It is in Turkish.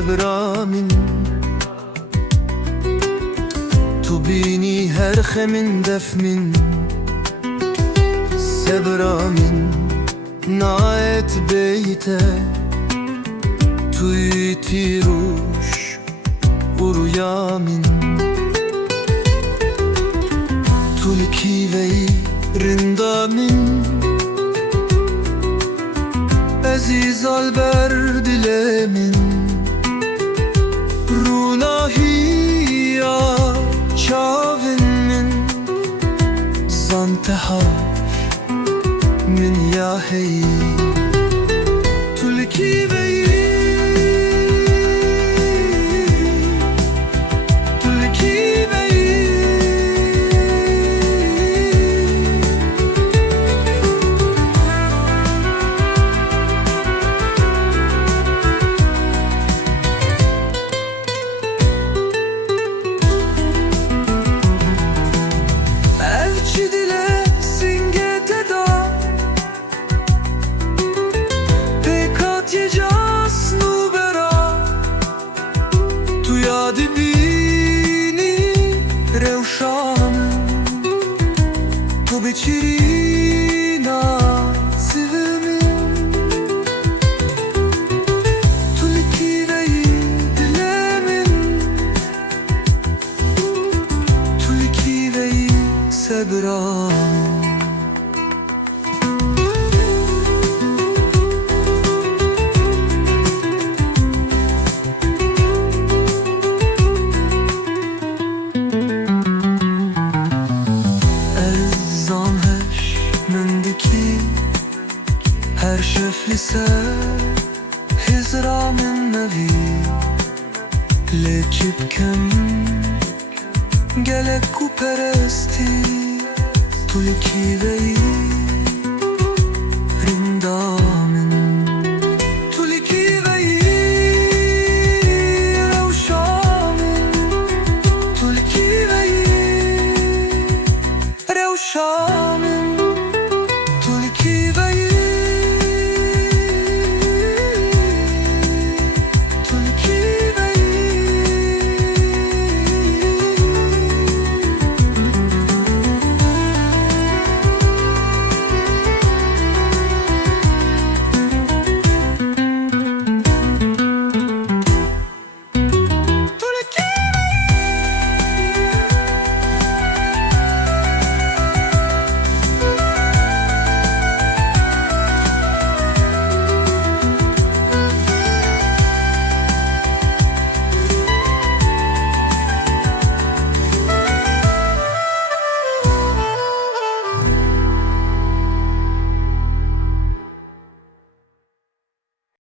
صبرا من تبيني هرخ من دف من صبرا من نعت بيته تويتي روش وريا من تلكي في رندا من عزيز البرد من روناهيا شافن من زانتهاش من ياهي تلكي في Dibini revşan tu biçirina sivemin tu likiveyi dilemin tu likiveyi sebran هر شفلی سر هزرا من نوی لکیب کم گلک کو پرستی تو یکی وی